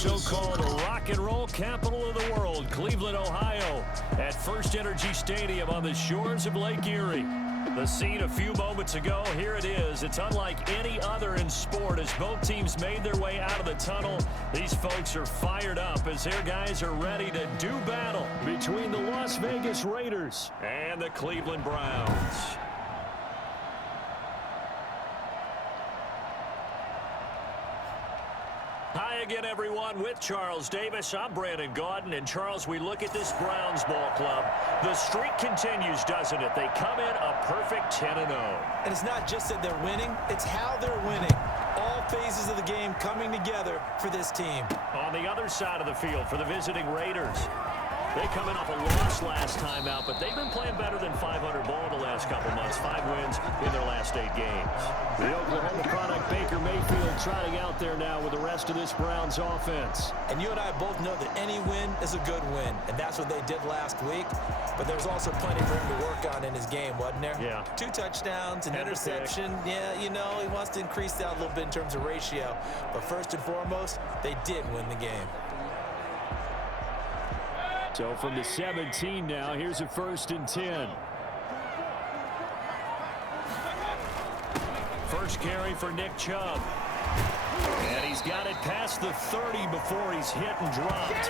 so-called rock and roll capital of the world, Cleveland, Ohio, at First Energy Stadium on the shores of Lake Erie. The scene a few moments ago, here it is. It's unlike any other in sport as both teams made their way out of the tunnel. These folks are fired up as their guys are ready to do battle between the Las Vegas Raiders and the Cleveland Browns. Hi again, everyone. With Charles Davis, I'm Brandon Gaudin. And, Charles, we look at this Browns ball club. The streak continues, doesn't it? They come in a perfect 10-0. And it's not just that they're winning, it's how they're winning. All phases of the game coming together for this team. On the other side of the field for the visiting Raiders, they come in off a loss last time out, but they've been playing better than 500 ball the last couple months. 5 wins in their last 8 games. The Oklahoma product, Baker Mayfield, trotting out there now with the rest of this Browns offense. And you and I both know that any win is a good win, and that's what they did last week. But there's also plenty for him to work on in his game, wasn't there? Yeah. 2 touchdowns, an interception. Yeah, you know, he wants to increase that a little bit in terms of ratio. But first and foremost, they did win the game. So from the 17 now, here's a 1st and 10. First carry for Nick Chubb. And he's got it past the 30 before he's hit and dropped.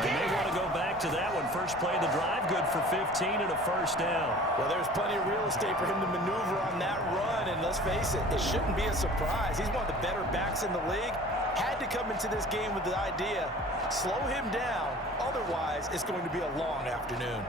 They may want to go back to that one. First play of the drive, good for 15 and a 1st down. Well, there's plenty of real estate for him to maneuver on that run. And let's face it, it shouldn't be a surprise. He's one of the better backs in the league. Had to come into this game with the idea, slow him down. Otherwise, it's going to be a long afternoon.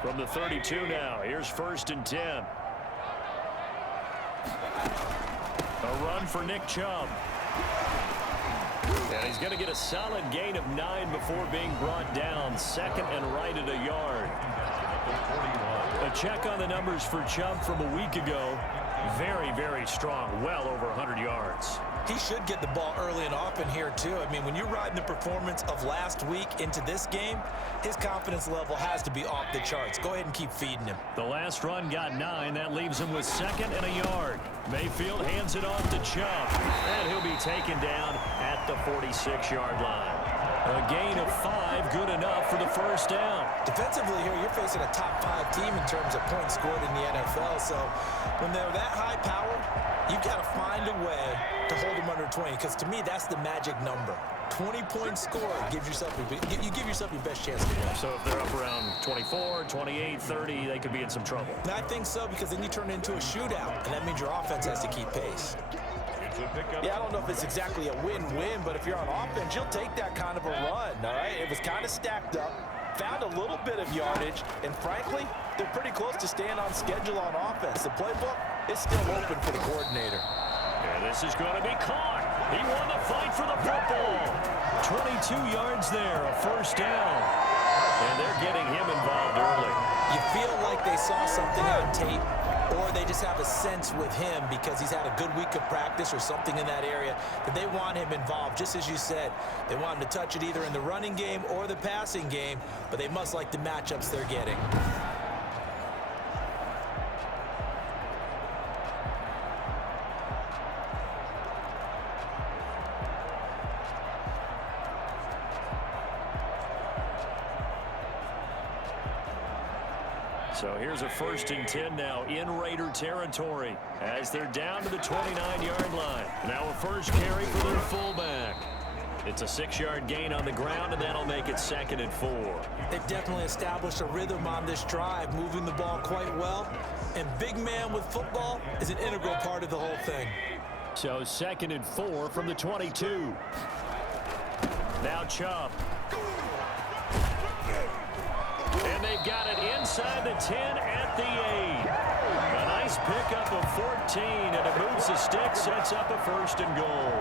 From the 32 now, here's 1st and 10. A run for Nick Chubb. And he's going to get a solid gain of 9 before being brought down. 2nd and right at a yard. A check on the numbers for Chubb from a week ago. Very, very strong. Well over 100 yards. He should get the ball early and often here, too. I mean, when you're riding the performance of last week into this game, his confidence level has to be off the charts. Go ahead and keep feeding him. The last run got 9. That leaves him with 2nd and a yard. Mayfield hands it off to Chubb. And he'll be taken down at the 46-yard line. A gain of 5, good enough for the 1st down. Defensively here, you're facing a top 5 team in terms of points scored in the NFL. So when they're that high power, you've got to find a way to hold them under 20. Because to me, that's the magic number. 20 points scored gives yourself you give yourself your best chance to win. So if they're up around 24, 28, 30, they could be in some trouble. And I think so, because then you turn it into a shootout, and that means your offense has to keep pace. Yeah, I don't know if it's exactly a win-win, but if you're on offense, you'll take that kind of a run, all right? It was kind of stacked up, found a little bit of yardage, and frankly, they're pretty close to staying on schedule on offense. The playbook is still open for the coordinator. Yeah, this is going to be caught. He won the fight for the football. 22 yards there, a 1st down. And they're getting him involved early. You feel like they saw something on tape, or they just have a sense with him because he's had a good week of practice or something in that area that they want him involved. Just as you said, they want him to touch it either in the running game or the passing game, but they must like the matchups they're getting. So here's a 1st and 10 now in Raider territory as they're down to the 29-yard line. Now a first carry for their fullback. It's a 6-yard gain on the ground, and that'll make it 2nd and 4. They've definitely established a rhythm on this drive, moving the ball quite well. And big man with football is an integral part of the whole thing. So 2nd and 4 from the 22. Now Chubb. And they've got it inside the 10 at the 8. A nice pickup of 14, and it moves the stick, sets up a 1st and goal.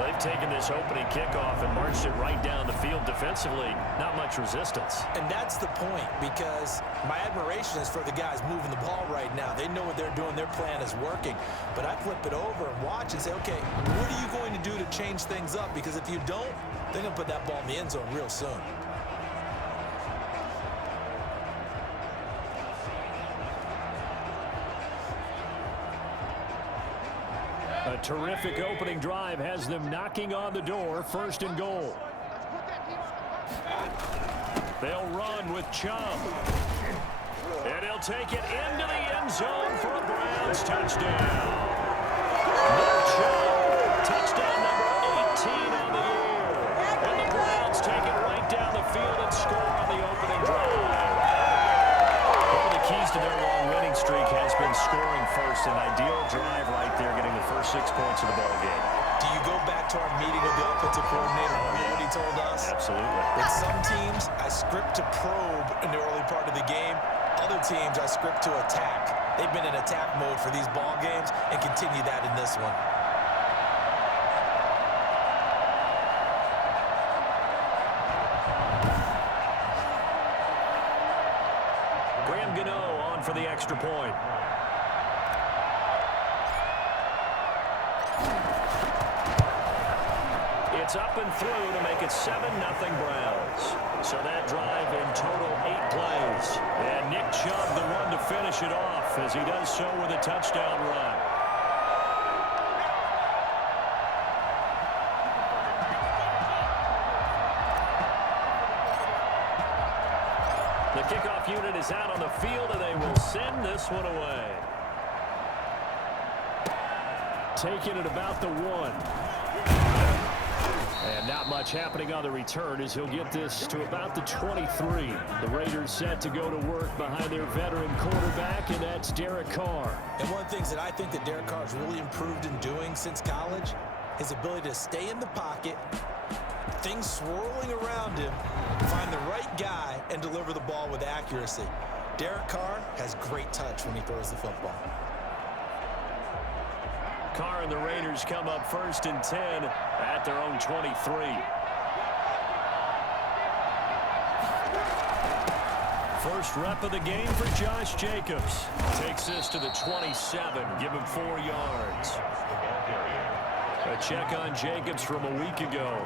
They've taken this opening kickoff and marched it right down the field defensively. Not much resistance. And that's the point, because my admiration is for the guys moving the ball right now. They know what they're doing. Their plan is working. But I flip it over and watch and say, okay, what are you going to do to change things up? Because if you don't, they're going to put that ball in the end zone real soon. terrific opening drive has them knocking on the door, 1st and goal. They'll run with Chubb. And he'll take it into the end zone for a Browns touchdown. Nick Chubb, touchdown number 18 on the year. And the Browns take it right down the field and score on the opening drive. One of the keys to their long winning streak has been scoring first. An ideal drive right there, getting the first 6 points of the ball game. Do you go back to our meeting with the offensive coordinator? What he told us? Absolutely. With some teams, I script to probe in the early part of the game. Other teams, I script to attack. They've been in attack mode for these ball games and continue that in this one. For the extra point. It's up and through to make it 7-0 Browns. So that drive in total 8 plays. And Nick Chubb the one to finish it off as he does so with a touchdown run. The kickoff unit is out on the field, and they will send this one away. Taking it about the 1. And not much happening on the return as he'll get this to about the 23. The Raiders set to go to work behind their veteran quarterback, and that's Derek Carr. And one of the things that I think that Derek Carr has really improved in doing since college, his ability to stay in the pocket, things swirling around him, find the right guy, and deliver the ball with accuracy. Derek Carr has great touch when he throws the football. Carr and the Raiders come up 1st and 10 at their own 23. First rep of the game for Josh Jacobs. Takes this to the 27. Give him 4 yards. A check on Jacobs from a week ago.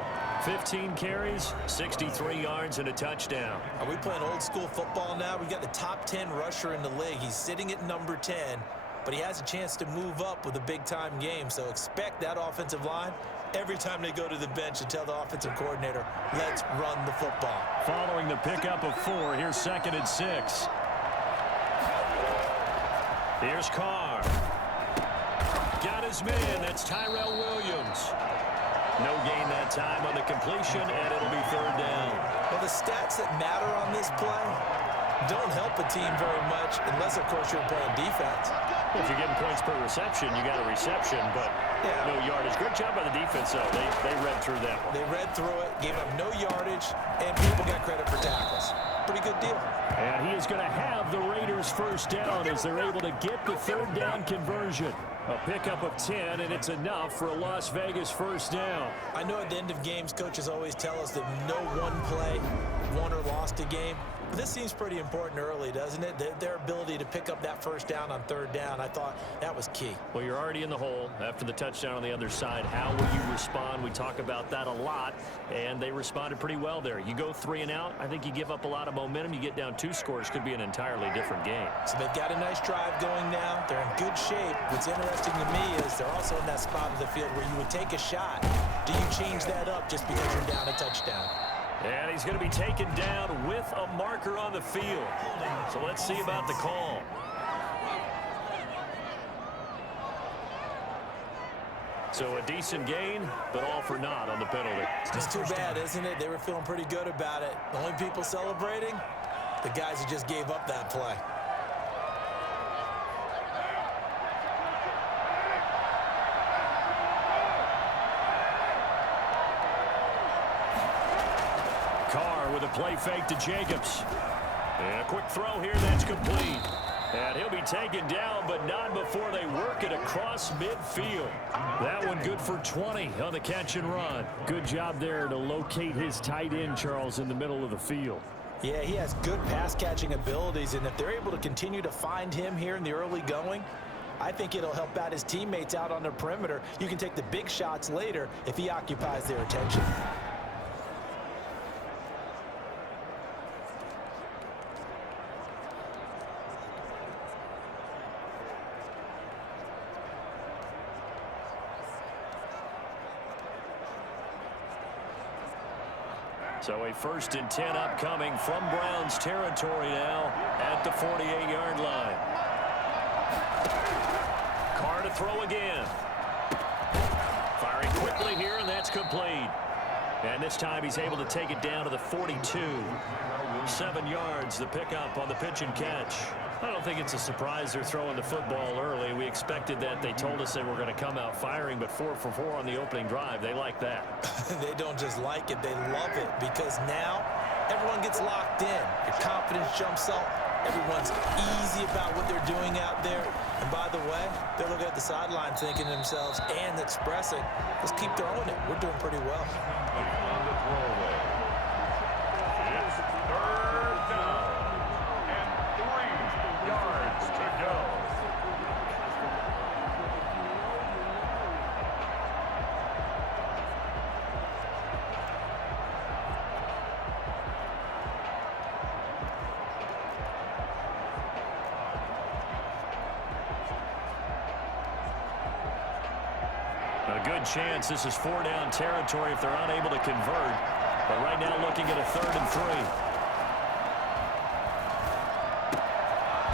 15 carries, 63 yards, and a touchdown. Are we playing old school football now? We got the top 10 rusher in the league. He's sitting at number 10, but he has a chance to move up with a big-time game. So expect that offensive line every time they go to the bench to tell the offensive coordinator, let's run the football. Following the pickup of 4, here's 2nd and 6. Here's Carr. Got his man. That's Tyrell Williams. No gain that time on the completion, and it'll be 3rd down. Well, the stats that matter on this play don't help a team very much unless, of course, you're playing defense. Well, if you're getting points per reception, you got a reception, but no yardage. Good job by the defense, though. They read through that one. They read through it, gave up no yardage, and people got credit for tackles. Pretty good deal. And he is going to have the Raiders' 1st down as they're able to get the 3rd down conversion. A pickup of 10, and it's enough for a Las Vegas 1st down. I know at the end of games, coaches always tell us that no one play won or lost a game. But this seems pretty important early, doesn't it? Their ability to pick up that 1st down on 3rd down, I thought that was key. Well, you're already in the hole after the touchdown on the other side. How will you respond? We talk about that a lot, and they responded pretty well there. You go 3 and out, I think you give up a lot of momentum. You get down 2 scores, could be an entirely different game. So they've got a nice drive going now. They're in good shape. What's interesting to me is they're also in that spot of the field where you would take a shot. Do you change that up just because you're down a touchdown? And he's going to be taken down with a marker on the field. So let's see about the call. So a decent gain, but all for naught on the penalty. It's too bad, isn't it? They were feeling pretty good about it. The only people celebrating, the guys who just gave up that play. Carr with a play fake to Jacobs. And a quick throw here, that's complete. And he'll be taken down, but not before they work it across midfield. That one good for 20 on the catch and run. Good job there to locate his tight end, Charles, in the middle of the field. Yeah, he has good pass-catching abilities, and if they're able to continue to find him here in the early going, I think it'll help out his teammates out on the perimeter. You can take the big shots later if he occupies their attention. So a 1st and 10 upcoming from Browns territory now at the 48-yard line. Carr to throw again. Firing quickly here, and that's complete. And this time he's able to take it down to the 42. 7 yards, the pickup on the pitch and catch. I don't think it's a surprise they're throwing the football early. We expected that. They told us they were going to come out firing, but 4 for 4 on the opening drive. They like that. They don't just like it, they love it, because now everyone gets locked in. Your confidence jumps up. Everyone's easy about what they're doing out there. And by the way, they're looking at the sideline thinking to themselves and expressing, let's keep throwing it. We're doing pretty well. On the throwaway. It's 3rd down and 3 yards to go. A good chance this is 4-down territory if they're unable to convert. But right now looking at a 3rd and 3.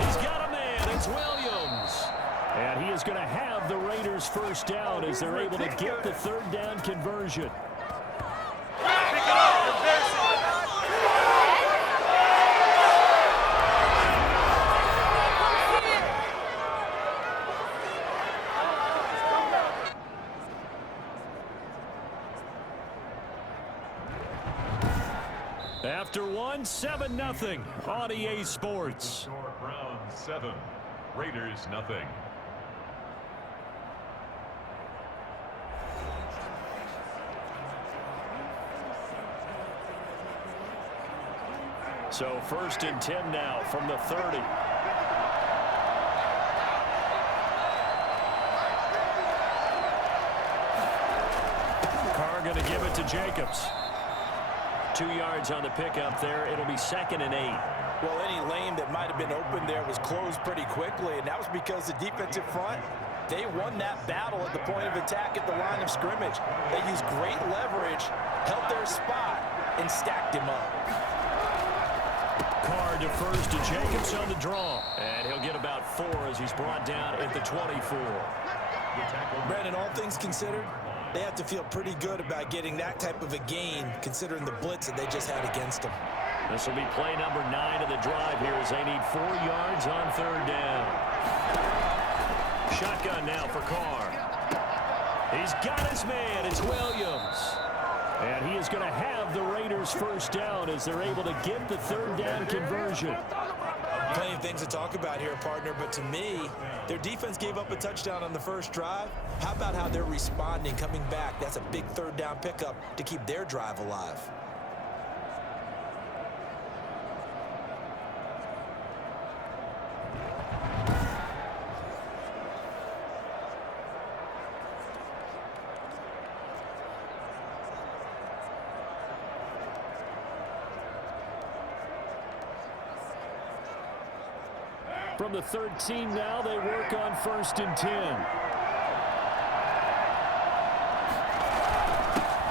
He's got a man. It's Williams. And he is going to have the Raiders 1st down as they're able to get the 3rd down conversion. After 1, 7-0 on EA Sports. Browns 7, Raiders nothing. So 1st and 10 now from the 30. Carr going to give it to Jacobs. 2 yards on the pickup there. It'll be 2nd and 8. Well, any lane that might have been open there was closed pretty quickly, and that was because the defensive front, they won that battle at the point of attack at the line of scrimmage. They used great leverage, held their spot, and stacked him up. Carr defers to Jacobs on the draw, and he'll get about 4 as he's brought down at the 24. Brandon, all things considered, they have to feel pretty good about getting that type of a gain, considering the blitz that they just had against them. This will be play number 9 of the drive here as they need 4 yards on 3rd down. Shotgun now for Carr. He's got his man. It's Williams. And he is going to have the Raiders 1st down as they're able to get the 3rd down conversion. Plenty of things to talk about here, partner, but to me, their defense gave up a touchdown on the 1st drive. How about how they're responding, coming back? That's a big 3rd down pickup to keep their drive alive. From the 13 now, they work on 1st and 10.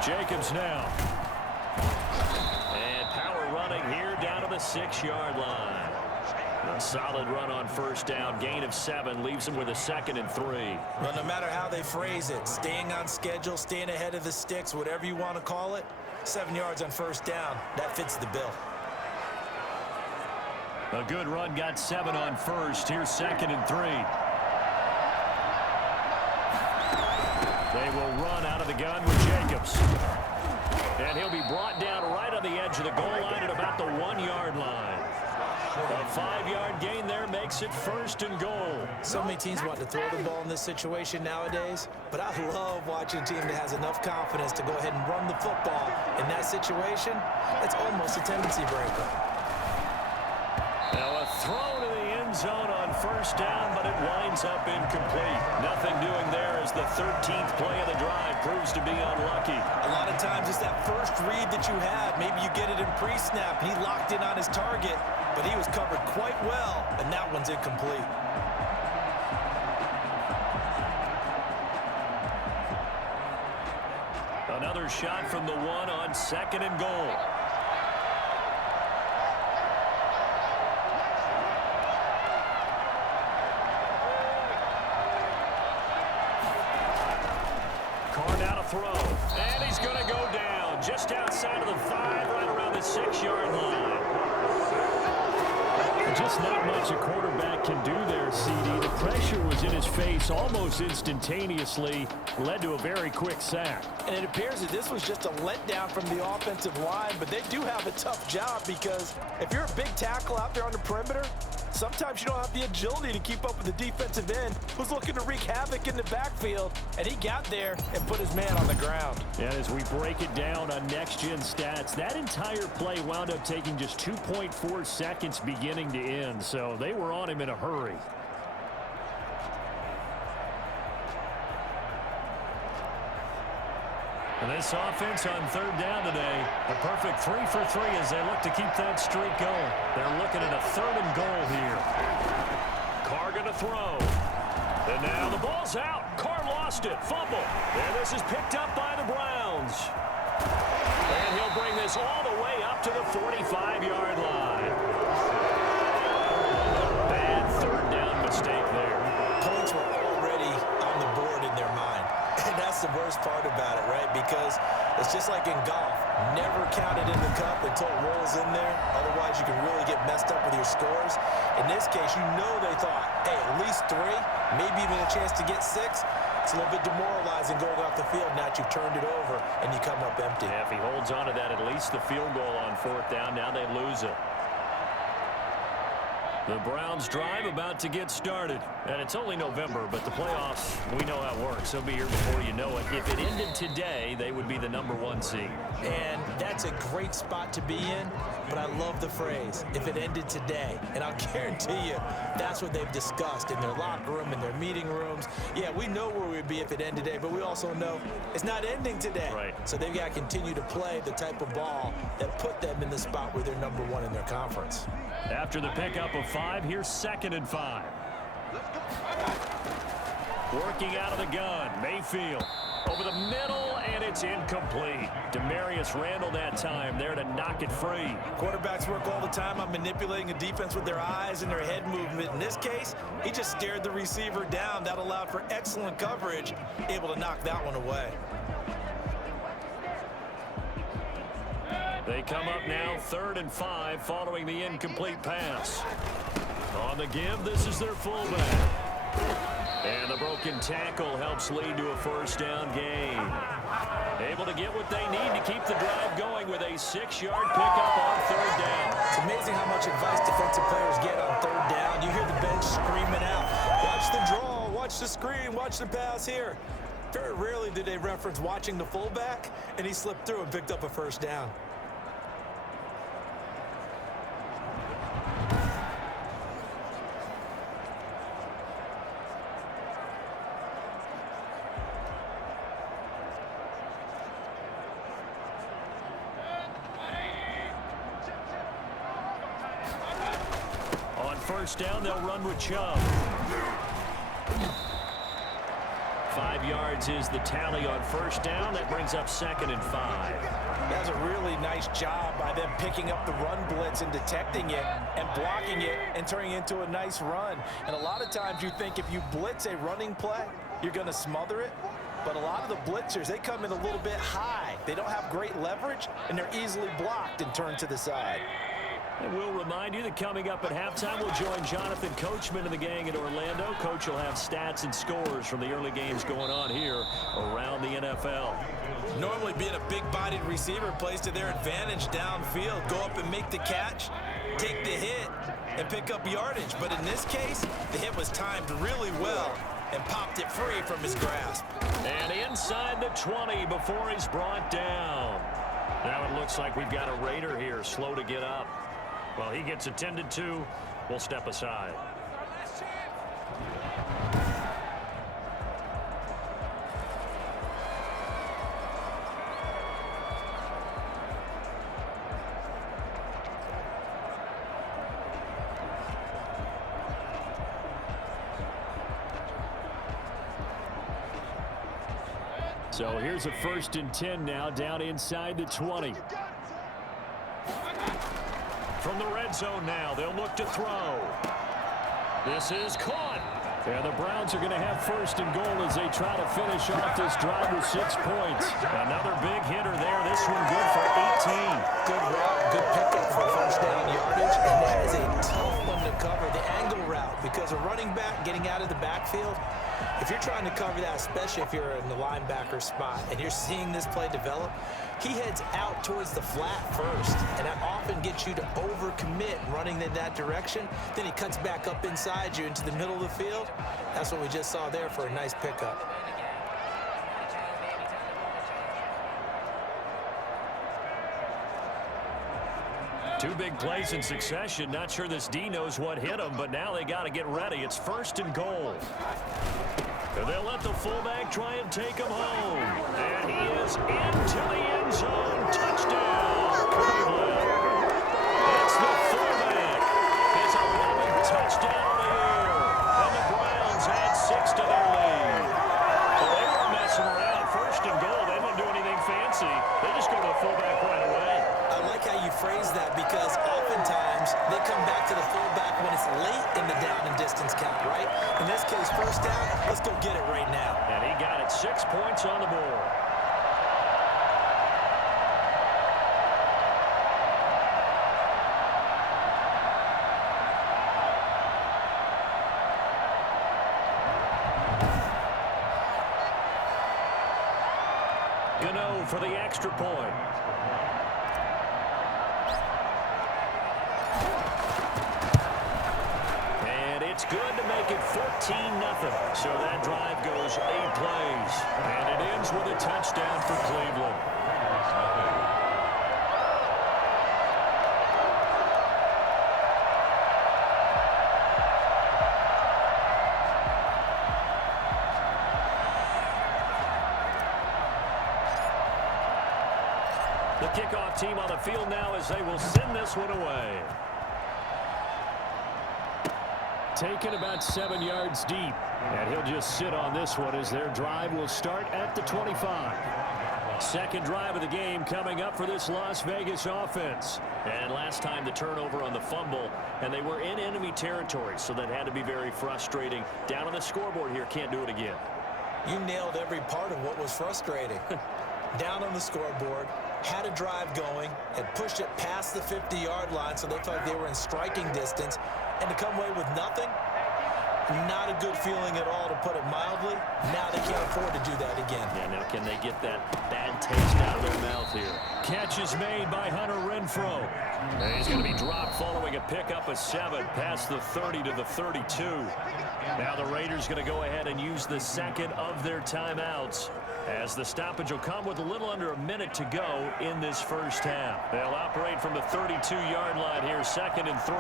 Jacobs now. And power running here down to the 6-yard line. A solid run on 1st down. Gain of 7 leaves them with a 2nd and 3. Well, no matter how they phrase it, staying on schedule, staying ahead of the sticks, whatever you want to call it, 7 yards on 1st down, that fits the bill. A good run, got 7 on 1st. Here's 2nd and 3. They will run out of the gun with Jacobs. And he'll be brought down right on the edge of the goal line at about the 1-yard line. A 5-yard gain there makes it 1st and goal. So many teams want to throw the ball in this situation nowadays, but I love watching a team that has enough confidence to go ahead and run the football. In that situation, that's almost a tendency breaker. Now a throw to the end zone on 1st down, but it winds up incomplete. Nothing doing there as the 13th play of the drive proves to be unlucky. A lot of times it's that first read that you had. Maybe you get it in pre-snap, and he locked in on his target, but he was covered quite well, and that one's incomplete. Another shot from the 1 on 2nd and goal. just outside of the 5, right around the 6-yard line. Just not much a quarterback can do there, CD. The pressure was in his face almost instantaneously, led to a very quick sack. And it appears that this was just a letdown from the offensive line, but they do have a tough job because if you're a big tackle out there on the perimeter, sometimes you don't have the agility to keep up with the defensive end who's looking to wreak havoc in the backfield, and he got there and put his man on the ground. And as we break it down on next-gen stats, that entire play wound up taking just 2.4 seconds beginning to end, so they were on him in a hurry. And this offense on 3rd down today, a perfect 3 for 3 as they look to keep that streak going. They're looking at a 3rd and goal here. Carr going to throw. And now the ball's out. Carr lost it. Fumble. And this is picked up by the Browns. And he'll bring this all the way up to the 45-yard line. Bad 3rd down mistake there. Points were already on the board in their mind. And that's the worst part about it, right? Because it's just like in golf. Never count it in the cup until it rolls in there. Otherwise, you can really get messed up with your scores. In this case, you know they thought, hey, at least 3, maybe even a chance to get 6. It's a little bit demoralizing going off the field now that you've turned it over and you come up empty. Yeah, if he holds on to that, at least the field goal on 4th down. Now they lose it. The Browns drive about to get started. And it's only November, but the playoffs, we know how it works. They'll be here before you know it. If it ended today, they would be the #1 seed. And that's a great spot to be in, but I love the phrase, if it ended today. And I'll guarantee you, that's what they've discussed in their locker room, in their meeting rooms. Yeah, we know where we'd be if it ended today, but we also know it's not ending today. Right. So they've got to continue to play the type of ball that put them in the spot where they're #1 in their conference. After the pickup of 5, here's 2nd and 5. Working out of the gun, Mayfield over the middle, and it's incomplete. Demarius Randall that time there to knock it free. Quarterbacks work all the time on manipulating a defense with their eyes and their head movement. In this case, he just stared the receiver down. That allowed for excellent coverage, able to knock that one away. They come up now 3rd and 5 following the incomplete pass. On the give, this is their fullback. And the broken tackle helps lead to a 1st down gain. Able to get what they need to keep the drive going with a 6-yard pickup on 3rd down. It's amazing how much advice defensive players get on 3rd down. You hear the bench screaming out, watch the draw, watch the screen, watch the pass here. Very rarely do they reference watching the fullback, and he slipped through and picked up a 1st down. On 1st down, they'll run with Chubb. 5 yards is the tally on 1st down. That brings up 2nd and 5. That's a really nice job by them picking up the run blitz and detecting it and blocking it and turning it into a nice run. And a lot of times you think if you blitz a running play, you're going to smother it. But a lot of the blitzers, they come in a little bit high. They don't have great leverage, and they're easily blocked and turned to the side. And we'll remind you that coming up at halftime, we'll join Jonathan Coachman and the gang in Orlando. Coach will have stats and scores from the early games going on here around the NFL. Normally being a big-bodied receiver plays to their advantage downfield. Go up and make the catch, take the hit, and pick up yardage. But in this case, the hit was timed really well and popped it free from his grasp. And inside the 20 before he's brought down. Now it looks like we've got a Raider here, slow to get up. Well, he gets attended to. We'll step aside. So here's a 1st and 10 now, down inside the 20. From the red zone now, they'll look to throw. This is caught. And the Browns are going to have 1st and goal as they try to finish off this drive with 6 points. Another big hitter there. This one good backfield, if you're trying to cover that, especially if you're in the linebacker spot and you're seeing this play develop, he heads out towards the flat first, and that often gets you to overcommit running in that direction. Then he cuts back up inside you into the middle of the field. That's what we just saw there for a nice pickup. Two big plays in succession. Not sure this D knows what hit him, but now they got to get ready. It's 1st and goal. And they'll let the fullback try and take him home. And he is into the end zone. Touchdown, Cleveland. It's the fullback. His 11th touchdown of the year. And the Browns add 6 to their lead. Well, they weren't messing around. 1st and goal. They didn't do anything fancy. They just go to the fullback right away. I like how you phrase that because oftentimes they come back to the fullback when it's late in the down and distance count, right? In this case, 1st down, let's go get it right now. And he got it. 6 points on the board. Gano for the extra point. It's good to make it 14-0. So that drive goes 8 plays. And it ends with a touchdown for Cleveland. The kickoff team on the field now as they will send this one away. Taken about 7 yards deep. And he'll just sit on this one as their drive will start at the 25. Second drive of the game coming up for this Las Vegas offense. And last time the turnover on the fumble, and they were in enemy territory, so that had to be very frustrating. Down on the scoreboard here, can't do it again. You nailed every part of what was frustrating. Down on the scoreboard, had a drive going, had pushed it past the 50-yard line so they felt they were in striking distance, and to come away with nothing, not a good feeling at all, to put it mildly. Now they can't afford to do that again. Yeah, now can they get that bad taste out of their mouth here? Catch is made by Hunter Renfrow. And he's going to be dropped following a pickup of 7 past the 30 to the 32. Now the Raiders going to go ahead and use the second of their timeouts, as the stoppage will come with a little under a minute to go in this first half. They'll operate from the 32-yard line here, 2nd and 3.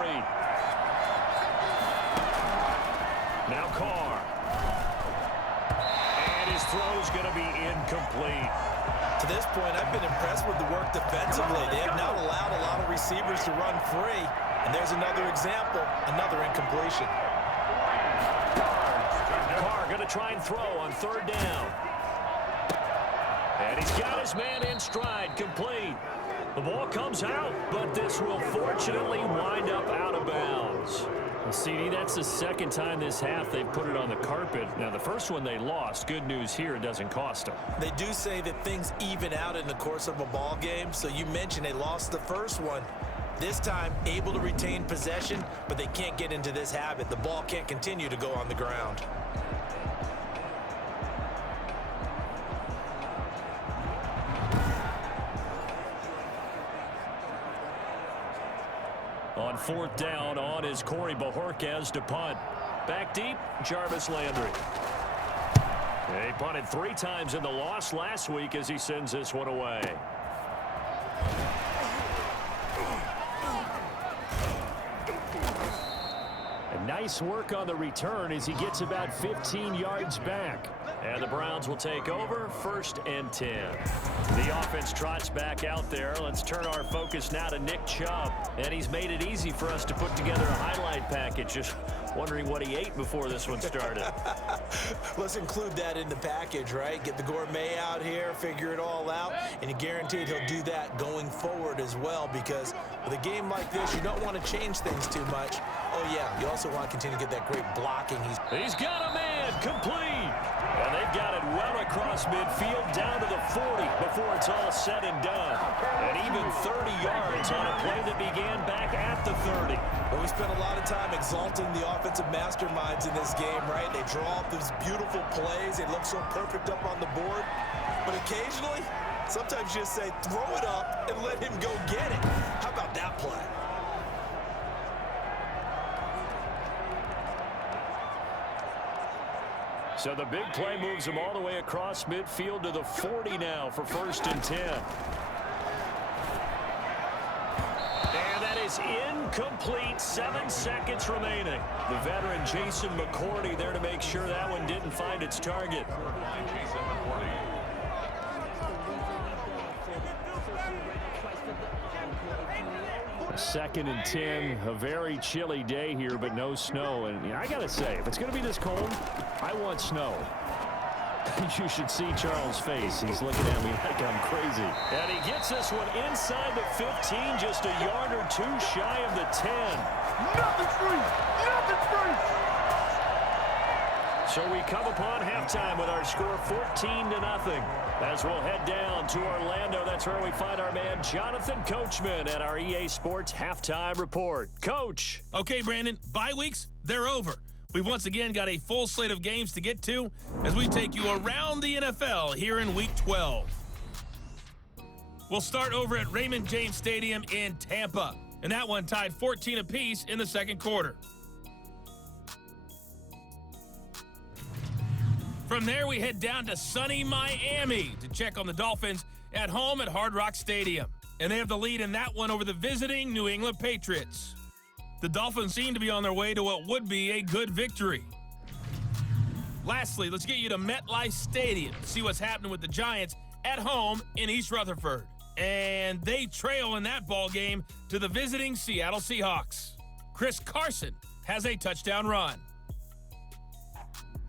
Now Carr. And his throw's going to be incomplete. To this point, I've been impressed with the work defensively. They have not allowed a lot of receivers to run free. And there's another example, another incompletion. Carr going to try and throw on 3rd down. And he's got his man in stride, complete. The ball comes out, but this will fortunately wind up out of bounds. Well, CD, that's the second time this half they've put it on the carpet. Now, the first one they lost. Good news here, it doesn't cost them. They do say that things even out in the course of a ball game. So you mentioned they lost the first one. This time, able to retain possession, but they can't get into this habit. The ball can't continue to go on the ground. On 4th down, on is Corey Bojorquez to punt. Back deep, Jarvis Landry. He punted 3 times in the loss last week as he sends this one away. And nice work on the return as he gets about 15 yards back. And the Browns will take over, 1st and 10. The offense trots back out there. Let's turn our focus now to Nick Chubb. And he's made it easy for us to put together a highlight package. Just wondering what he ate before this one started. Let's include that in the package, right? Get the gourmet out here, figure it all out, and you're guaranteed he'll do that going forward as well, because with a game like this, you don't want to change things too much. Oh, yeah, you also want to continue to get that great blocking. He's got a man, complete. And they've got it well across midfield, down to the 40 before it's all said and done. And even 30 yards on a play that began back at the 30. Well, we spent a lot of time exalting the offensive masterminds in this game, right? They draw up these beautiful plays. They look so perfect up on the board. But occasionally, sometimes you just say, throw it up and let him go get it. How about that play? So the big play moves them all the way across midfield to the 40 now for 1st and 10. And that is incomplete. 7 seconds remaining. The veteran Jason McCourty there to make sure that one didn't find its target. Jason McCourty. 2nd and 10, a very chilly day here, but no snow. And I got to say, if it's going to be this cold, I want snow. You should see Charles' face. He's looking at me like I'm crazy. And he gets this one inside the 15, just a yard or two shy of the 10. Nothing's free! Nothing's free! So we come upon halftime with our score 14-0. As we'll head down to Orlando, that's where we find our man Jonathan Coachman at our EA Sports Halftime Report. Coach. Okay, Brandon, bye weeks, they're over. We've once again got a full slate of games to get to as we take you around the NFL here in Week 12. We'll start over at Raymond James Stadium in Tampa, and that one tied 14 apiece in the second quarter. From there, we head down to sunny Miami to check on the Dolphins at home at Hard Rock Stadium. And they have the lead in that one over the visiting New England Patriots. The Dolphins seem to be on their way to what would be a good victory. Lastly, let's get you to MetLife Stadium to see what's happening with the Giants at home in East Rutherford. And they trail in that ball game to the visiting Seattle Seahawks. Chris Carson has a touchdown run.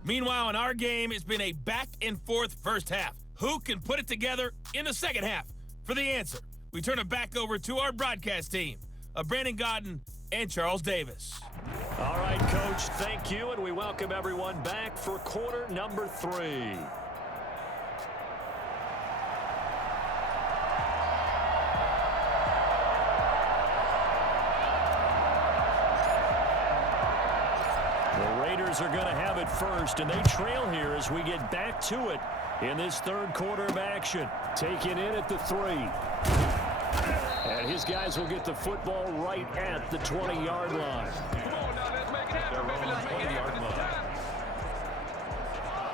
Meanwhile, in our game, it's been a back-and-forth first half. Who can put it together in the second half? For the answer, we turn it back over to our broadcast team of Brandon Godden and Charles Davis. All right, Coach, thank you, and we welcome everyone back for quarter number 3. Are going to have it first, and they trail here as we get back to it in this third quarter of action. Taken in at the 3. And his guys will get the football right at the 20-yard line.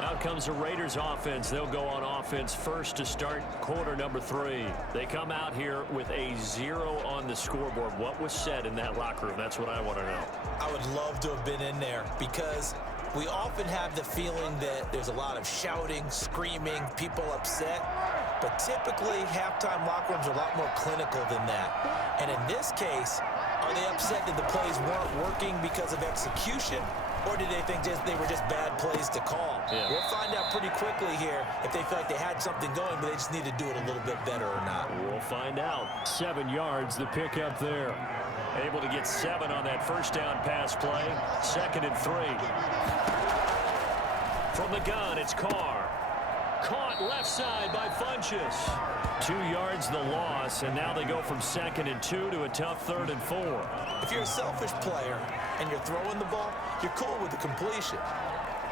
Out comes the Raiders offense. They'll go on offense first to start quarter number 3. They come out here with a 0 on the scoreboard. What was said in that locker room? That's what I want to know. I would love to have been in there because we often have the feeling that there's a lot of shouting, screaming, people upset. But typically, halftime locker rooms are a lot more clinical than that. And in this case, are they upset that the plays weren't working because of execution? Or did they think they were just bad plays to call? Yeah. We'll find out pretty quickly here if they feel like they had something going, but they just need to do it a little bit better or not. We'll find out. 7 yards, the pickup there. Able to get 7 on that first down pass play. 2nd and 3. From the gun, it's Carr. Caught left side by Funchess. 2 yards the loss, and now they go from 2nd and 2 to a tough 3rd and 4. If you're a selfish player and you're throwing the ball, you're cool with the completion.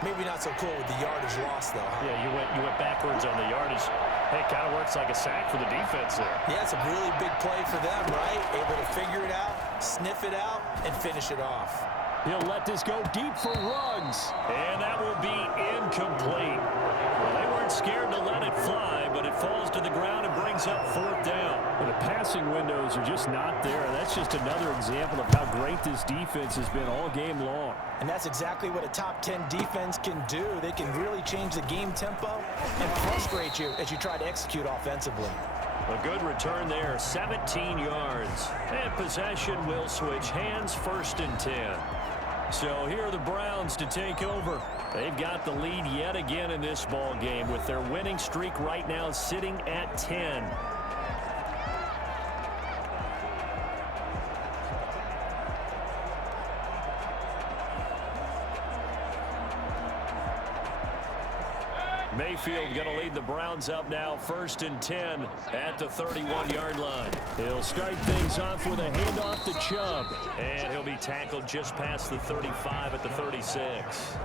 Maybe not so cool with the yardage loss, though. Huh? Yeah, you went backwards on the yardage. Hey, it kind of works like a sack for the defense there. Yeah, it's a really big play for them, right? Able to figure it out, sniff it out, and finish it off. He'll let this go deep for Ruggs. And that will be incomplete. Well, they weren't scared to let it fly, but it falls to the ground and brings up 4th down. Well, the passing windows are just not there. That's just another example of how great this defense has been all game long. And that's exactly what a top 10 defense can do. They can really change the game tempo and frustrate you as you try to execute offensively. A good return there, 17 yards. And possession will switch hands, 1st and 10. So here are the Browns to take over. They've got the lead yet again in this ball game with their winning streak right now sitting at 10. Mayfield going to lead the Browns up now, 1st and 10 at the 31-yard line. He'll start things off with a handoff to Chubb, and he'll be tackled just past the 35 at the 36.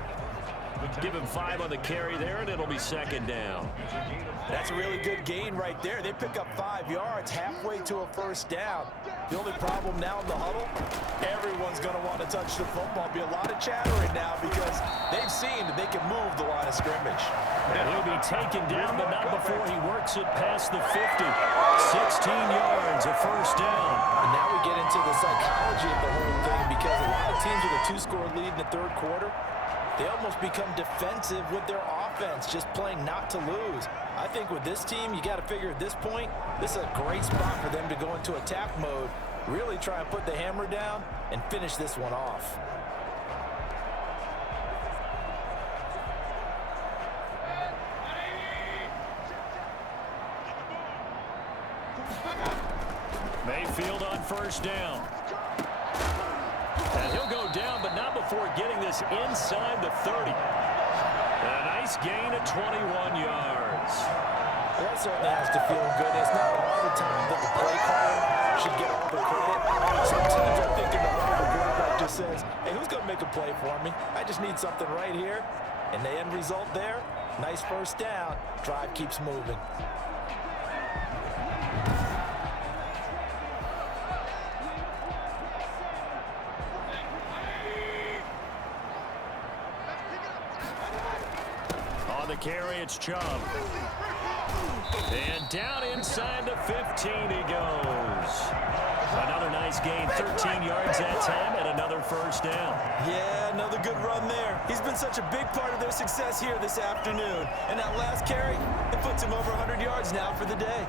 Give him 5 on the carry there, and it'll be 2nd down. That's a really good gain right there. They pick up 5 yards halfway to a 1st down. The only problem now in the huddle, everyone's going to want to touch the football. Be a lot of chattering now because they've seen that they can move the line of scrimmage. And he'll be taken down, but not before he works it past the 50. 16 yards, a 1st down. And now we get into the psychology of the whole thing because a lot of teams with a 2-score lead in the 3rd quarter, they almost become defensive with their offense, just playing not to lose. I think with this team, you got to figure at this point, this is a great spot for them to go into attack mode, really try and put the hammer down and finish this one off. Mayfield on 1st down. And he'll go down, but not before getting this inside the 30. And a nice gain at 21 yards. Well, that certainly has to feel good. It's not all the time that the play caller should get all the credit. Sometimes I think in the huddle, the quarterback just says, hey, who's going to make a play for me? I just need something right here. And the end result there, nice 1st down. Drive keeps moving. On the carry, it's Chubb. And down inside the 15 he goes. Another nice gain, 13 yards that time, and another 1st down. Yeah, another good run there. He's been such a big part of their success here this afternoon. And that last carry, it puts him over 100 yards now for the day.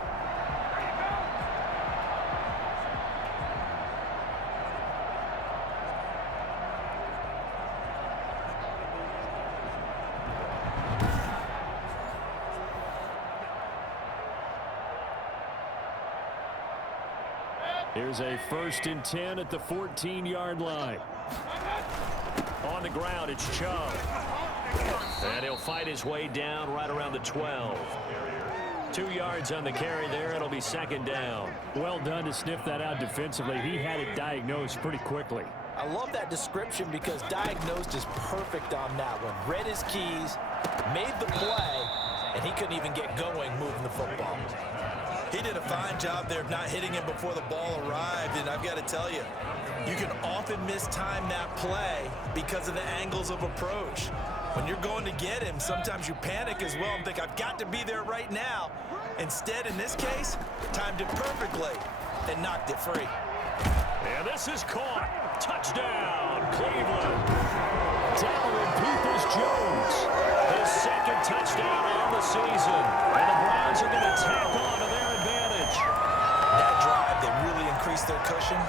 Here's a 1st and 10 at the 14-yard line. On the ground, it's Chubb. And he'll fight his way down right around the 12. 2 yards on the carry there. It'll be 2nd down. Well done to sniff that out defensively. He had it diagnosed pretty quickly. I love that description because diagnosed is perfect on that one. Read his keys, made the play, and he couldn't even get going moving the football. He did a fine job there of not hitting him before the ball arrived, and I've got to tell you, you can often mistime that play because of the angles of approach. When you're going to get him, sometimes you panic as well and think, I've got to be there right now. Instead, in this case, timed it perfectly and knocked it free. And this is caught. Touchdown, Cleveland. Dalvin Peoples-Jones, his 2nd touchdown on the season. And the Browns are going to tack on to their advantage. That drive that really increased their cushion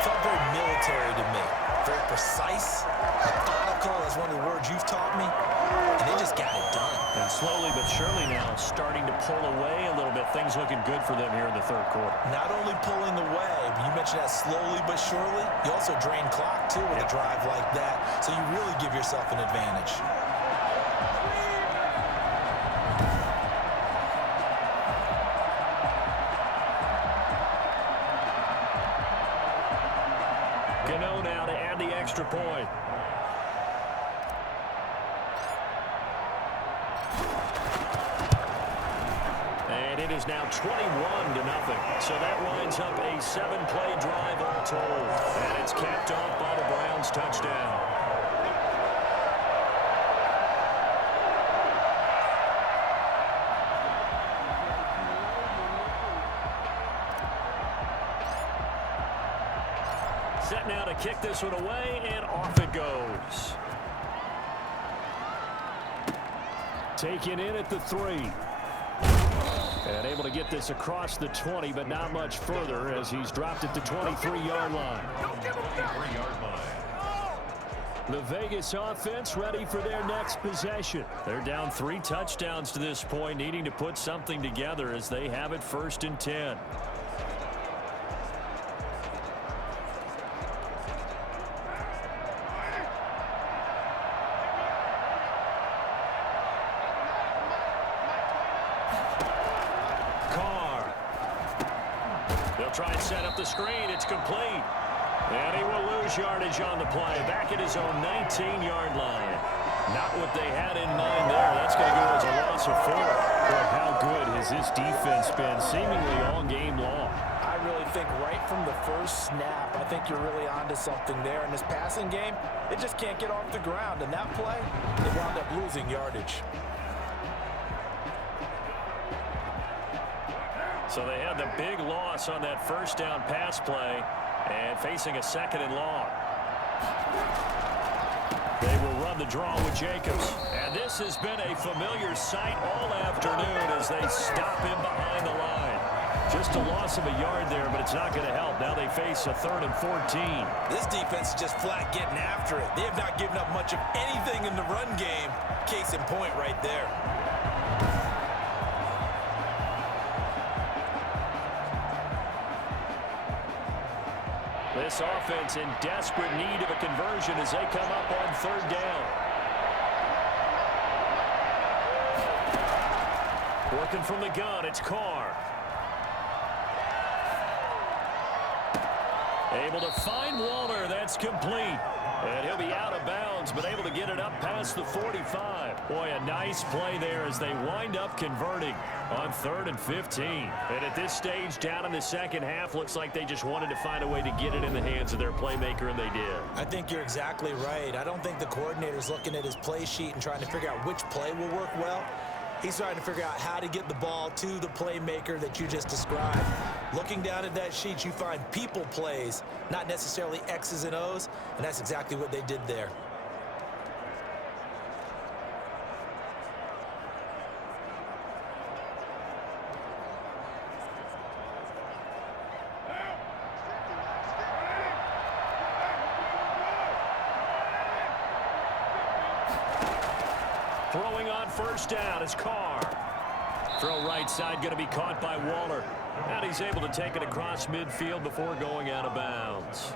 felt very military to me. Very precise, methodical, that's one of the words you've taught me. And they just got it done. And slowly but surely now starting to pull away a little bit. Things looking good for them here in the 3rd quarter. Not only pulling away, but you mentioned that slowly but surely. You also drain clock, too, with a drive like that. So you really give yourself an advantage. Gano now to add the extra point. And it is now 21-0. So that winds up a 7-play drive all told. And it's capped off by the Browns touchdown. Set now to kick this one away, and off it goes. Taken in at the 3. And able to get this across the 20, but not much further as he's dropped at the 23-yard line. The Vegas offense ready for their next possession. They're down 3 touchdowns to this point, needing to put something together as they have it 1st and 10. They'll try and set up the screen. It's complete. And he will lose yardage on the play. Back at his own 19-yard line. Not what they had in mind there. That's going to go as a loss of 4. Boy, how good has this defense been seemingly all game long? I really think right from the first snap, I think you're really onto something there. In this passing game, it just can't get off the ground. And that play, they wound up losing yardage. So they had the big loss on that first down pass play and facing a 2nd and long. They will run the draw with Jacobs. And this has been a familiar sight all afternoon as they stop him behind the line. Just a loss of a yard there, but it's not going to help. Now they face a 3rd and 14. This defense is just flat getting after it. They have not given up much of anything in the run game. Case in point right there. This offense in desperate need of a conversion as they come up on 3rd down. Working from the gun, it's Carr. Able to find Waller. That's complete. And he'll be out of bounds, but able to get it up past the 45. Boy, a nice play there as they wind up converting on 3rd and 15. And at this stage, down in the second half, looks like they just wanted to find a way to get it in the hands of their playmaker, and they did. I think you're exactly right. I don't think the coordinator's looking at his play sheet and trying to figure out which play will work well. He's trying to figure out how to get the ball to the playmaker that you just described. Looking down at that sheet, you find people plays, not necessarily X's and O's, and that's exactly what they did there. Throwing on 1st down is Carr. Throw right side going to be caught by Waller. And he's able to take it across midfield before going out of bounds.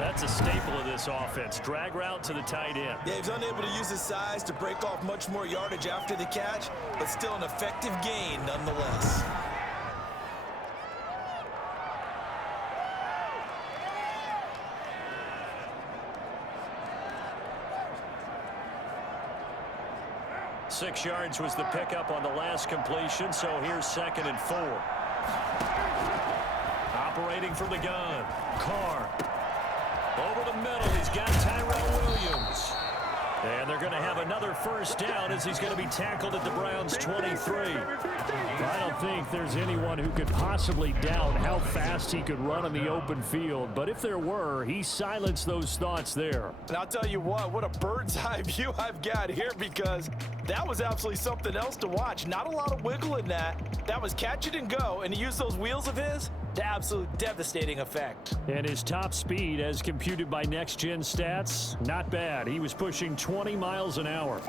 That's a staple of this offense. Drag route to the tight end. Yeah, he's unable to use his size to break off much more yardage after the catch, but still an effective gain nonetheless. Six yards was the pickup on the last completion, so here's 2nd and 4. Operating from the gun, Carr. Over the middle, he's got Tyrell Williams. And they're going to have another 1st down as he's going to be tackled at the Browns' 23. I don't think there's anyone who could possibly doubt how fast he could run on the open field. But if there were, he silenced those thoughts there. And I'll tell you what a bird's eye view I've got here, because that was absolutely something else to watch. Not a lot of wiggle in that. That was catch it and go, and he used those wheels of his to absolute devastating effect. And his top speed, as computed by Next Gen Stats, not bad. He was pushing 20 miles an hour.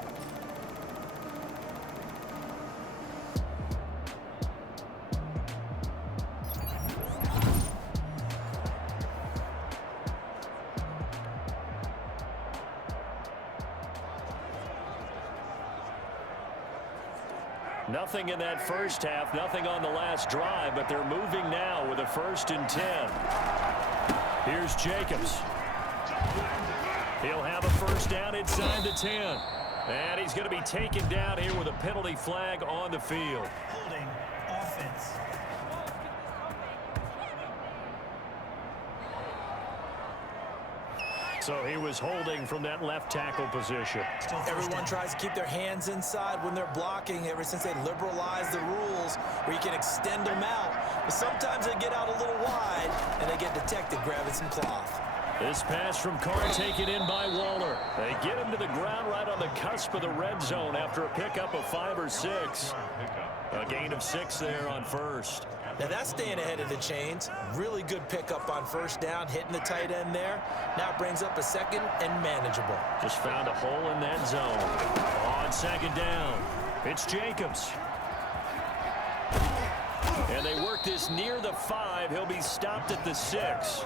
Nothing in that first half, nothing on the last drive, but they're moving now with a 1st and 10. Here's Jacobs. He'll have a 1st down inside the 10. And he's going to be taken down here with a penalty flag on the field. Holding offense. So he was holding from that left tackle position. Everyone tries to keep their hands inside when they're blocking ever since they liberalized the rules where you can extend them out. But sometimes they get out a little wide and they get detected grabbing some cloth. This pass from Carr taken in by Waller. They get him to the ground right on the cusp of the red zone after a pickup of 5 or 6. A gain of 6 there on 1st. Now that's staying ahead of the chains. Really good pickup on 1st down, hitting the tight end there. Now it brings up a 2nd and manageable. Just found a hole in that zone. On 2nd down, it's Jacobs. And they work this near the 5. He'll be stopped at the 6.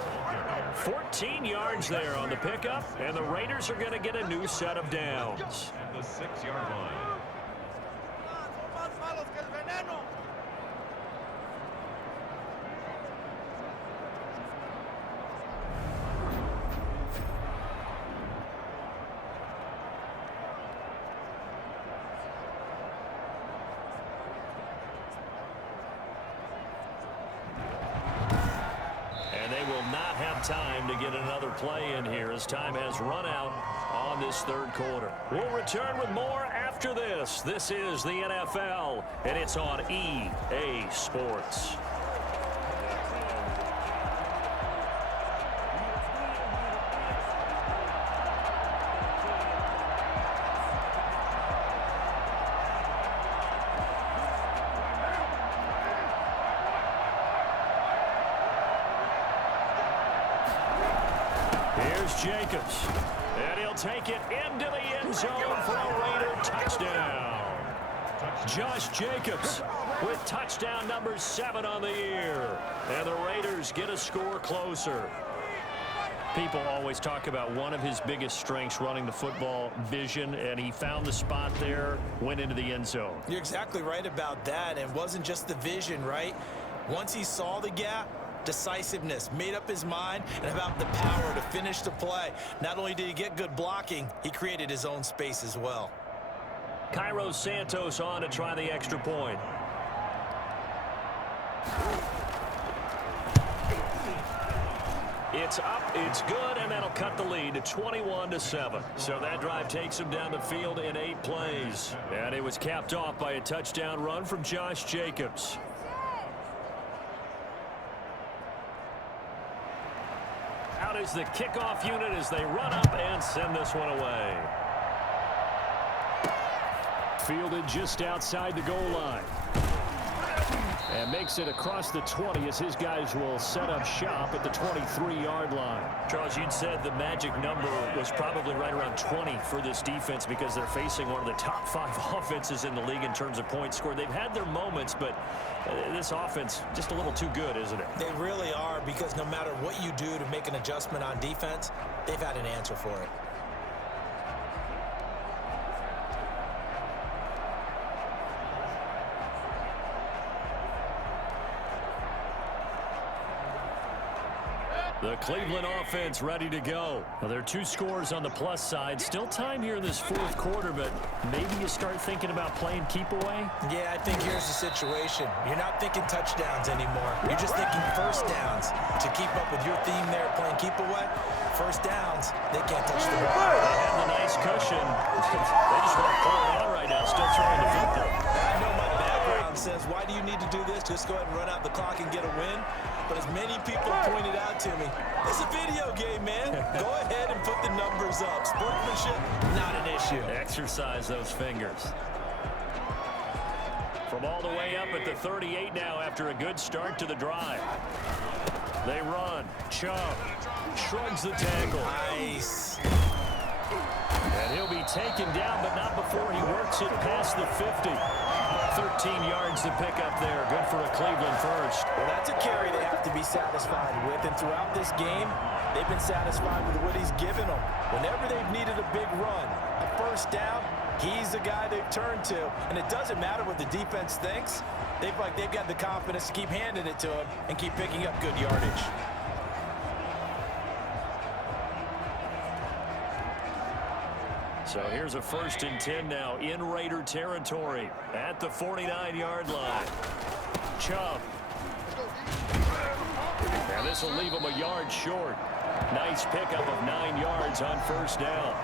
14 yards there on the pickup, and the Raiders are going to get a new set of downs. At the 6-yard line. time to get another play in here as time has run out on this third quarter. We'll return with more after this. This is the NFL, and it's on EA Sports. Here's Jacobs, and he'll take it into the end zone for a Raider touchdown. Josh Jacobs with touchdown number 7 on the year, and the Raiders get a score closer. People always talk about one of his biggest strengths running the football, vision, and he found the spot there, went into the end zone. You're exactly right about that. It wasn't just the vision, right? Once he saw the gap, decisiveness, made up his mind, and about the power to finish the play. Not only did he get good blocking, he created his own space as well. Cairo Santos on to try the extra point. It's up, it's good, and that'll cut the lead to 21-7. So that drive takes him down the field in 8 plays. And it was capped off by a touchdown run from Josh Jacobs. Out is the kickoff unit as they run up and send this one away. Fielded just outside the goal line. And makes it across the 20 as his guys will set up shop at the 23-yard line. Charles, you'd said the magic number was probably right around 20 for this defense because they're facing one of the top 5 offenses in the league in terms of points scored. They've had their moments, but this offense just a little too good, isn't it? They really are, because no matter what you do to make an adjustment on defense, they've had an answer for it. The Cleveland offense ready to go. Well, there are 2 scores on the plus side. Still time here in this 4th quarter, but maybe you start thinking about playing keep away? Yeah, I think here's the situation. You're not thinking touchdowns anymore. You're just thinking first downs. To keep up with your theme there, playing keep away, first downs, they can't touch the ball. They have the nice cushion. They just want to pull it on right now, still throwing the football. I know my background says, why do you need to do this? Just go ahead and run out the clock and get a win. But as many people pointed out to me, it's a video game, man. Go ahead and put the numbers up. Sportsmanship, not an issue. Exercise those fingers. From all the way up at the 38 now after a good start to the drive. They run. Chubb shrugs the tackle. Nice. And he'll be taken down, but not before he works it past the 50. 13 yards to pick up there. Good for a Cleveland first. Well, that's a carry they have to be satisfied with. And throughout this game, they've been satisfied with what he's given them. Whenever they've needed a big run, a first down, he's the guy they've turned to. And it doesn't matter what the defense thinks. They've got the confidence to keep handing it to him and keep picking up good yardage. So here's a 1st and 10 now in Raider territory at the 49-yard line. Chubb. And this will leave him a yard short. Nice pickup of 9 yards on first down.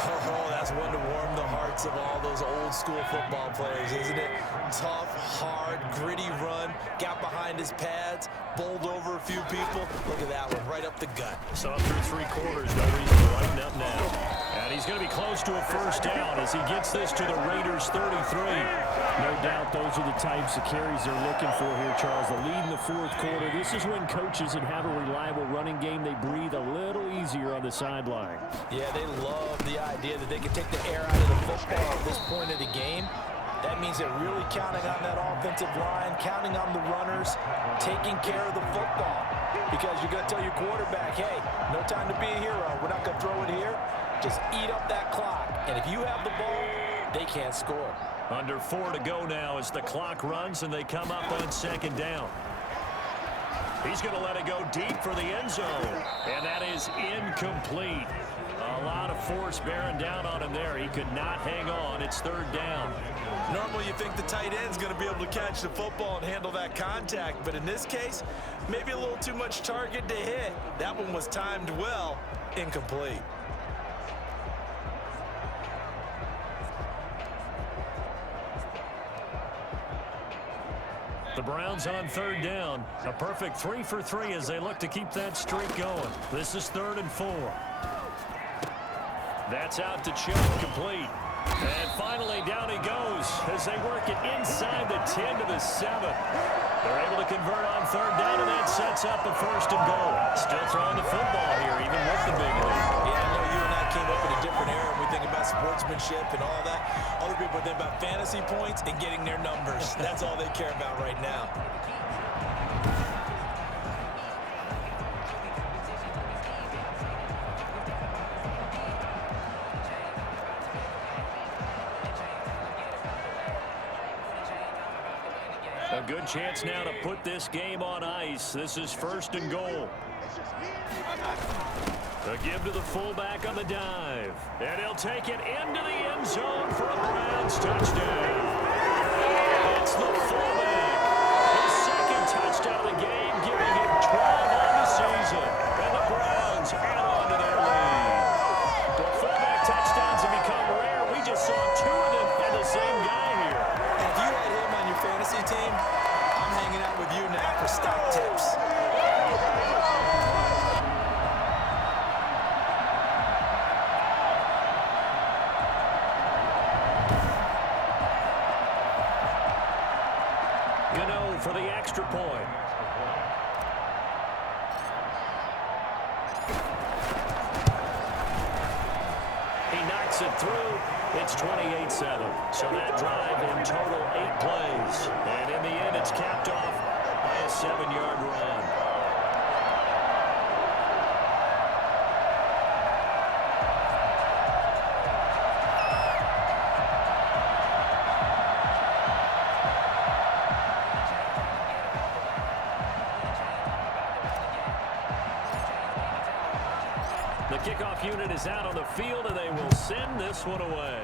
Oh, that's one to warm the hearts of all those old school football players, isn't it? Tough, hard, gritty run, got behind his pads, bowled over a few people. Look at that one, right up the gut. So through 3 quarters, no reason to lighten up now. And he's going to be close to a first down as he gets this to the Raiders 33. No doubt those are the types of carries they're looking for here, Charles. The lead in the 4th quarter. This is when coaches that have a reliable running game, they breathe a little easier on the sideline. Yeah, they love the idea that they can take the air out of the football at this point of the game. That means they're really counting on that offensive line, counting on the runners, taking care of the football. Because you're going to tell your quarterback, hey, no time to be a hero. We're not going to throw it here. Just eat up that clock. And if you have the ball, they can't score. Under 4 to go now as the clock runs and they come up on 2nd down. He's going to let it go deep for the end zone. And that is incomplete. A lot of force bearing down on him there. He could not hang on. It's third down. Normally you think the tight end's going to be able to catch the football and handle that contact, but in this case, maybe a little too much target to hit. That one was timed well, incomplete. The Browns on third down. A perfect 3 for 3 as they look to keep that streak going. This is 3rd and 4. That's out to Chubb, complete. And finally, down he goes as they work it inside the 10 to the 7. They're able to convert on third down, and that sets up a 1st and goal. Still throwing the football here, even with the big lead. Yeah, I know you and I came up in a different era. We think about sportsmanship and all that. Other people think about fantasy points and getting their numbers. That's all they care about right now. A good chance now to put this game on ice. This is 1st and goal. A give to the fullback on the dive. And he'll take it into the end zone for a Browns touchdown. It's the fullback. His 2nd touchdown of the game, giving him 12 on the season. And the Browns add on to their lead. Well, fullback touchdowns have become rare. We just saw 2 of them and the same guy here. And if you had him on your fantasy team, I'm hanging out with you now for stock tips. For the extra point. He knocks it through. It's 28-7. So that drive in total 8 plays. And in the end, it's capped off by a 7-yard run. The kickoff unit is out on the field, and they will send this one away.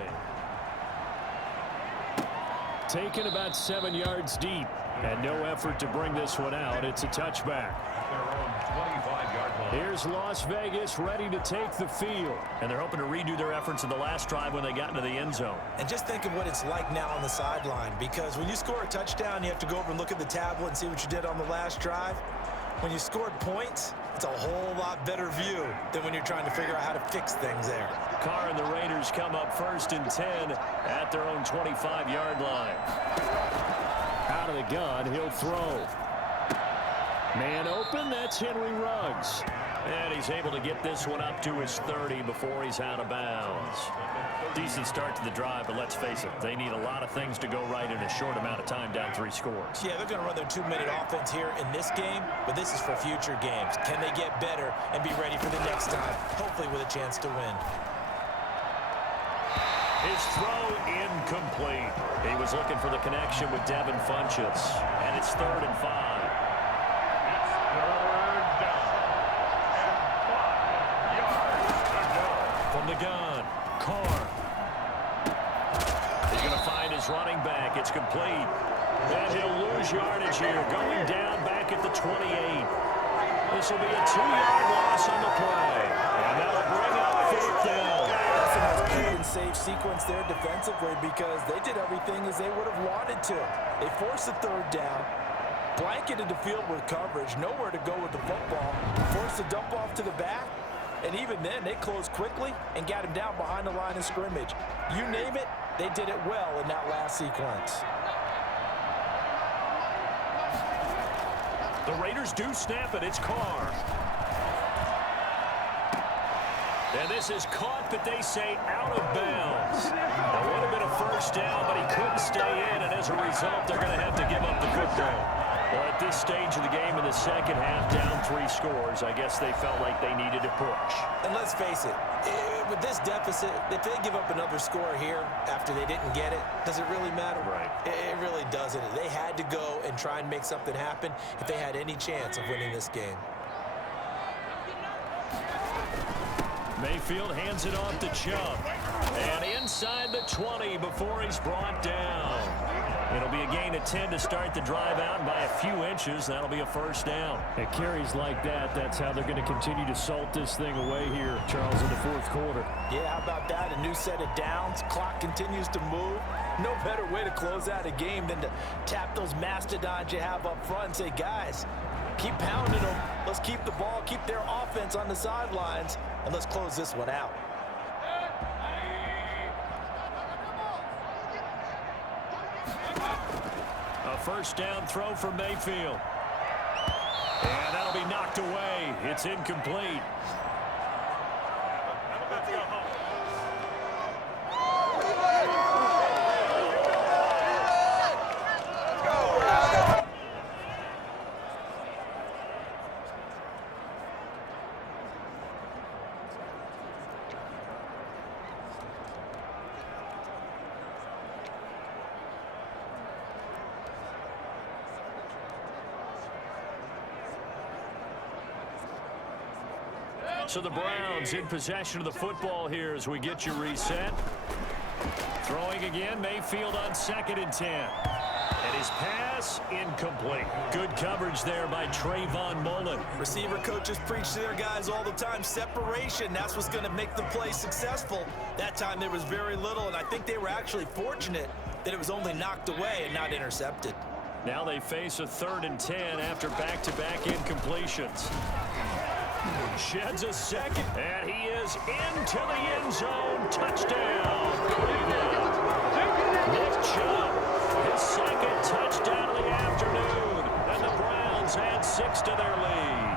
Taken about 7 yards deep, and no effort to bring this one out. It's a touchback. Here's Las Vegas ready to take the field. And they're hoping to redo their efforts in the last drive when they got into the end zone. And just think of what it's like now on the sideline, because when you score a touchdown, you have to go over and look at the tablet and see what you did on the last drive. When you scored points, it's a whole lot better view than when you're trying to figure out how to fix things there. Carr and the Raiders come up 1st and 10 at their own 25-yard line. Out of the gun, he'll throw. Man open, that's Henry Ruggs. And he's able to get this one up to his 30 before he's out of bounds. Decent start to the drive, but let's face it, they need a lot of things to go right in a short amount of time, down 3 scores. Yeah, they're going to run their 2-minute offense here in this game, but this is for future games. Can they get better and be ready for the next time, hopefully with a chance to win? His throw incomplete. He was looking for the connection with Devin Funchess, and it's 3rd and 5. From the gun, Carr. He's going to find his running back. It's complete. And he'll lose yardage here, going down back at the 28. This will be a 2-yard loss on the play. And that'll bring up 4th down. That's a nice play and save sequence there defensively, because they did everything as they would have wanted to. They forced the 3rd down, blanketed the field with coverage, nowhere to go with the football, forced the dump off to the back. And even then, they closed quickly and got him down behind the line of scrimmage. You name it, they did it well in that last sequence. The Raiders do snap it. It's Carr. And this is caught, but they say out of bounds. That would have been a 1st down, but he couldn't stay in, and as a result, they're going to have to give up the football. Well, at this stage of the game in the second half, down 3 scores, I guess they felt like they needed to push. And let's face it, with this deficit, if they give up another score here after they didn't get it, does it really matter? Right. It really doesn't. They had to go and try and make something happen if they had any chance of winning this game. Mayfield hands it off to Chubb. And inside the 20 before he's brought down. It'll be a gain of 10 to start the drive out by a few inches. That'll be a first down. At carries like that, that's how they're going to continue to salt this thing away here, Charles, in the fourth quarter. Yeah, how about that? A new set of downs. Clock continues to move. No better way to close out a game than to tap those mastodons you have up front and say, guys, keep pounding them. Let's keep the ball, keep their offense on the sidelines, and let's close this one out. A first down throw for Mayfield. And that'll be knocked away. It's incomplete. So the Browns in possession of the football here as we get you reset. Throwing again, Mayfield on 2nd and 10. And his pass incomplete. Good coverage there by Trayvon Mullen. Receiver coaches preach to their guys all the time. Separation, that's what's going to make the play successful. That time there was very little, and I think they were actually fortunate that it was only knocked away and not intercepted. Now they face a 3rd and 10 after back-to-back incompletions. Sheds a second, and he is into the end zone. Touchdown, Cleveland. Nick Chubb, his 2nd touchdown of the afternoon, and the Browns add 6 to their lead.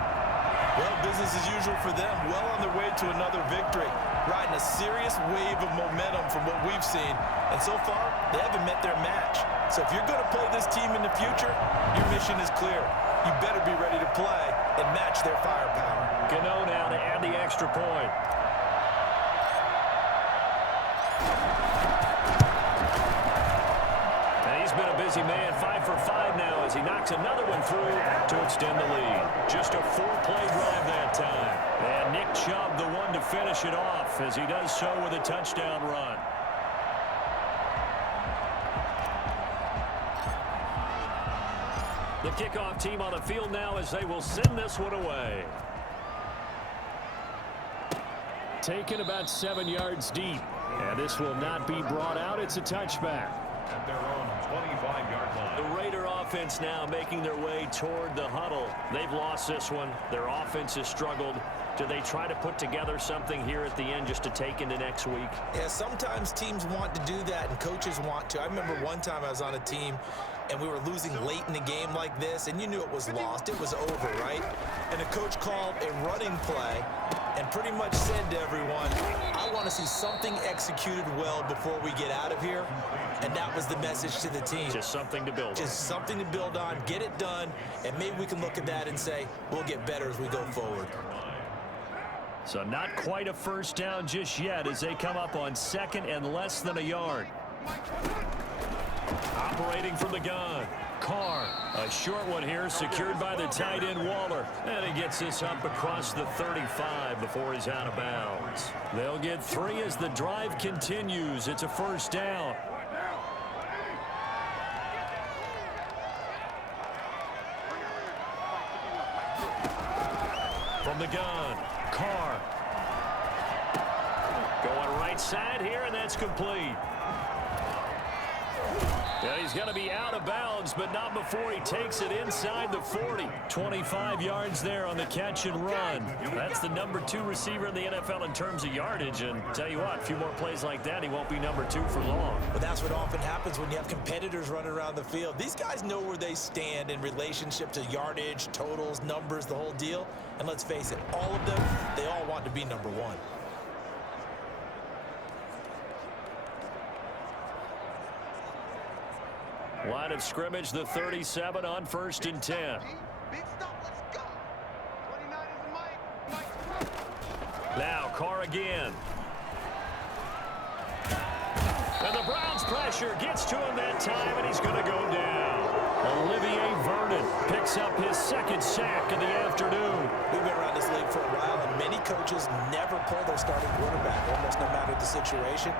Well, business as usual for them. Well on their way to another victory. Riding a serious wave of momentum from what we've seen. And so far, they haven't met their match. So if you're going to play this team in the future, your mission is clear. You better be ready to play and match their firepower. Gano now to add the extra point. And he's been a busy man, 5 for 5 now as he knocks another one through to extend the lead. Just a 4-play drive that time. And Nick Chubb, the one to finish it off as he does so with a touchdown run. The kickoff team on the field now as they will send this one away. Taken about 7 yards deep. And this will not be brought out. It's a touchback. At their own 25-yard line. The Raider offense now making their way toward the huddle. They've lost this one. Their offense has struggled. Do they try to put together something here at the end just to take into next week? Yeah, sometimes teams want to do that and coaches want to. I remember one time I was on a team and we were losing late in the game like this, and you knew it was lost. It was over, right? And the coach called a running play and pretty much said to everyone, I want to see something executed well before we get out of here. And that was the message to the team. Just something to build on. Just something to build on, get it done, and maybe we can look at that and say, we'll get better as we go forward. So not quite a first down just yet as they come up on 2nd and less than a yard. Operating from the gun. Carr, a short one here, secured by the tight end Waller. And he gets this up across the 35 before he's out of bounds. They'll get 3 as the drive continues. It's a first down. From the gun, Carr. Going right side here, and that's complete. Yeah, he's going to be out of bounds, but not before he takes it inside the 40. 25 yards there on the catch and run. That's the number 2 receiver in the NFL in terms of yardage. And tell you what, a few more plays like that, he won't be number 2 for long. But that's what often happens when you have competitors running around the field. These guys know where they stand in relationship to yardage, totals, numbers, the whole deal. And let's face it, all of them, they all want to be number 1. Line of scrimmage, the 37 on 1st and 10. Big stop, let's go. 29 is the mic. Now Carr again. And the Browns pressure gets to him that time, and he's going to go down. Olivier Vernon picks up his second sack of the afternoon. We've been around this league for a while, and many coaches never pull their starting quarterback, almost no matter the situation.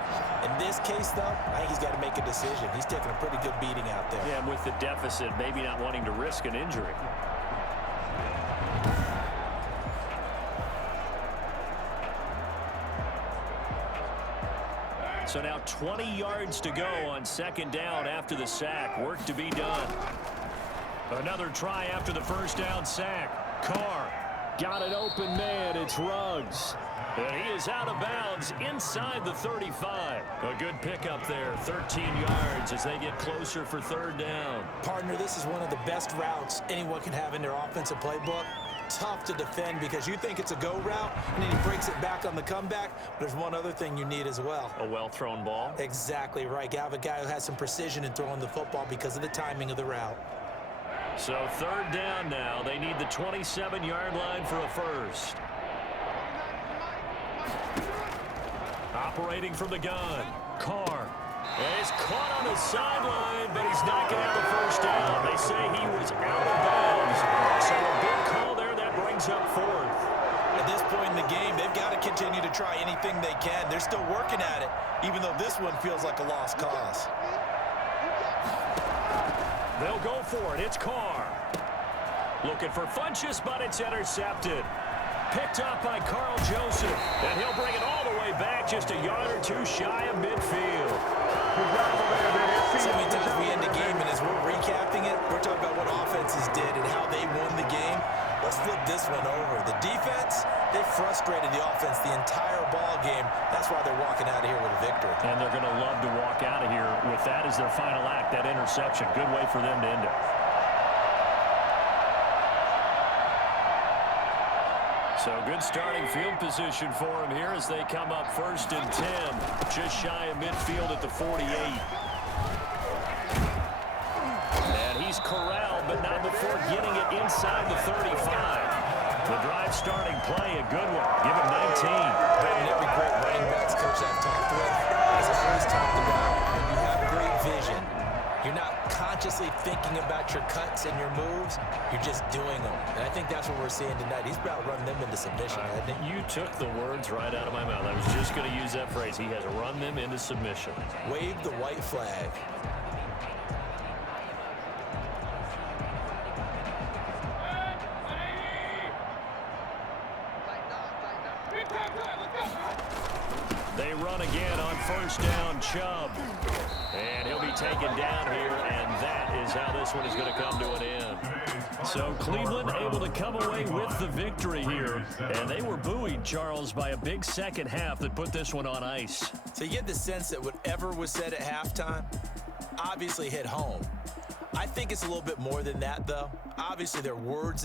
In this case, though, I think he's got to make a decision. He's taking a pretty good beating out there. Yeah, and with the deficit, maybe not wanting to risk an injury. So now 20 yards to go on 2nd down after the sack. Work to be done. Another try after the first down sack. Carr. Got an open man. It's Ruggs. And he is out of bounds inside the 35. A good pickup there, 13 yards as they get closer for 3rd down. Partner, this is one of the best routes anyone can have in their offensive playbook. Tough to defend because you think it's a go route, and then he breaks it back on the comeback. But there's one other thing you need as well. A well-thrown ball. Exactly right. You have a guy who has some precision in throwing the football because of the timing of the route. So 3rd down now. They need the 27-yard line for a first. Operating from the gun. Carr. He's caught on the sideline, but he's not going to have the first down. They say he was out of bounds. So a big call there that brings up 4th. At this point in the game, they've got to continue to try anything they can. They're still working at it, even though this one feels like a lost cause. They'll go for it. It's Carr. Looking for Funchess, but it's intercepted. Picked up by Carl Joseph, and he'll bring it all the way back just a yard or two shy of midfield. So many times we end the game, and as we're recapping it, we're talking about what offenses did and how they won the game. Let's flip this one over. The defense, they frustrated the offense the entire ball game. That's why they're walking out of here with a victory. And they're going to love to walk out of here with that as their final act, that interception. Good way for them to end it. So good starting field position for him here as they come up 1st and 10. Just shy of midfield at the 48. And he's corralled, but not before getting it inside the 35. The drive starting play, a good one. Give him 19. And every great running backs coach I've talked with has always talked about when you have great vision, you're not consciously thinking about your cuts and your moves. You're just doing them. And I think that's what we're seeing tonight. He's about to run them into submission, hasn't he? You took the words right out of my mouth. I was just going to use that phrase. He has run them into submission. Wave the white flag. They run again on 1st down, Chubb. And he'll be taken down here, and that is how this one is going to come to an end. So Cleveland able to come away with the victory here. And they were buoyed, Charles, by a big second half that put this one on ice. So you get the sense that whatever was said at halftime obviously hit home. I think it's a little bit more than that, though. Obviously, their words